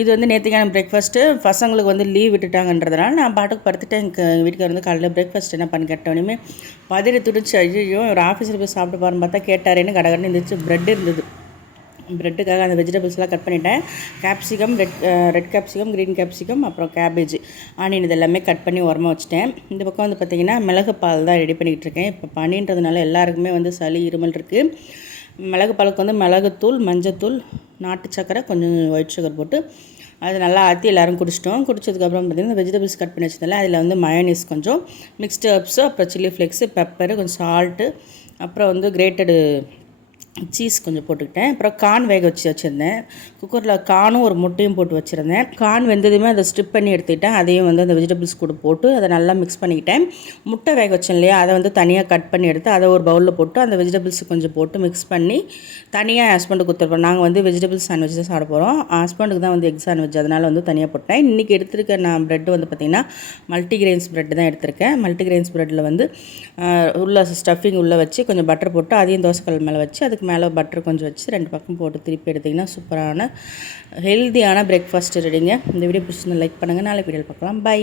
இது வந்து நேற்றுக்கான பிரேக்ஃபாஸ்ட்டு. பசங்களுக்கு வந்து லீவ் விட்டுட்டாங்கன்றதுனால நான் பாட்டுக்கு படுத்துட்டேன். எங்கள் வீட்டுக்கார் வந்து காலையில் பிரேக்ஃபாஸ்ட் என்ன பண்ணி கேட்டோன்னே பதிரி துடிச்சு, ஐயோ ஒரு ஆஃபீஸில் போய் சாப்பிட்டு பாருன்னு பார்த்தா கேட்டாரேன்னு கடகடன்னு இருந்துச்சு. ப்ரெட் இருந்தது. ப்ரெட்டுக்காக அந்த வெஜிடபிள்ஸ்லாம் கட் பண்ணிவிட்டேன். Capsicum, red capsicum, green capsicum, அப்புறம் கேபேஜ், ஆனியன் இது எல்லாமே கட் பண்ணி உரமாக வச்சுட்டேன். இந்த பக்கம் வந்து பார்த்திங்கன்னா மிளகு பால் தான் ரெடி பண்ணிக்கிட்டு இருக்கேன். இப்போ பனின்றதுனால எல்லாருக்குமே வந்து சளி இருமல் இருக்குது. மிளகு பாலுக்கு வந்து மிளகுத்தூள், மஞ்சத்தூள், நாட்டு சக்கரை, கொஞ்சம் ஒயிட் சுகர் போட்டு அது நல்லா ஆற்றி எல்லோரும் குடிச்சிட்டோம். குடிச்சதுக்கப்புறம் பார்த்திங்கன்னா வெஜிடபிள்ஸ் கட் பண்ணி வச்சதில்ல அதில் வந்து மயோனீஸ், கொஞ்சம் மிக்ஸ்டு ஹர்ப்ஸு, அப்புறம் சில்லி ஃப்ளேக்ஸு, பெப்பரு, கொஞ்சம் சால்ட்டு, அப்புறம் வந்து கிரேட்டடு சீஸ் கொஞ்சம் போட்டுக்கிட்டேன். அப்புறம் கார்ன் வேக வச்சுருந்தேன். குக்கரில் கார்னும் ஒரு முட்டையும் போட்டு வச்சுருந்தேன். கார்ன் வெந்ததுமே அதை ஸ்ட்ரிப் பண்ணி எடுத்துக்கிட்டேன். அதையும் வந்து அந்த வெஜிடபிள்ஸ் கூட போட்டு அதை நல்லா மிக்ஸ் பண்ணிக்கிட்டேன். முட்டை வேக வச்சேன் இல்லையா, அதை வந்து தனியாக கட் பண்ணி எடுத்து அதை ஒரு பவுலில் போட்டு அந்த வெஜிடபிள்ஸ் கொஞ்சம் போட்டு மிக்ஸ் பண்ணி தனியாக ஹஸ்பண்டுக்கு கொடுத்துருப்போம். நாங்கள் வந்து வெஜிடபிள்ஸ் சாண்ட்விச் தான் சாப்பிட போகிறோம். ஹஸ்பண்டுக்கு தான் வந்து எக் சாண்ட்விச், அதனால் வந்து தனியாக போட்டேன். இன்றைக்கி எடுத்துருக்க நான் ப்ரெட்டு வந்து பார்த்திங்கன்னா மல்டிகிரெயின்ஸ் ப்ரெட்டு தான் எடுத்திருக்கேன். மல்டிகிரெயின்ஸ் ப்ரெட்டில் வந்து உள்ள ஸ்டஃபிங் உள்ளே வச்சு கொஞ்சம் பட்டர் போட்டு அதையும் தோசைக்கல் மேலே வச்சு அதுக்கு மேலே பட்டர் கொஞ்சம் வச்சு 2 பக்கம் போட்டு திருப்பி எடுத்திங்கன்னா சூப்பரான ஹெல்த்தியான பிரேக்ஃபாஸ்ட் ரெடிங்க. இந்த வீடியோ பிடிச்சிருந்தா லைக் பண்ணுங்கள். நாளைக்கு வீடியோவில் பார்க்கலாம். பை.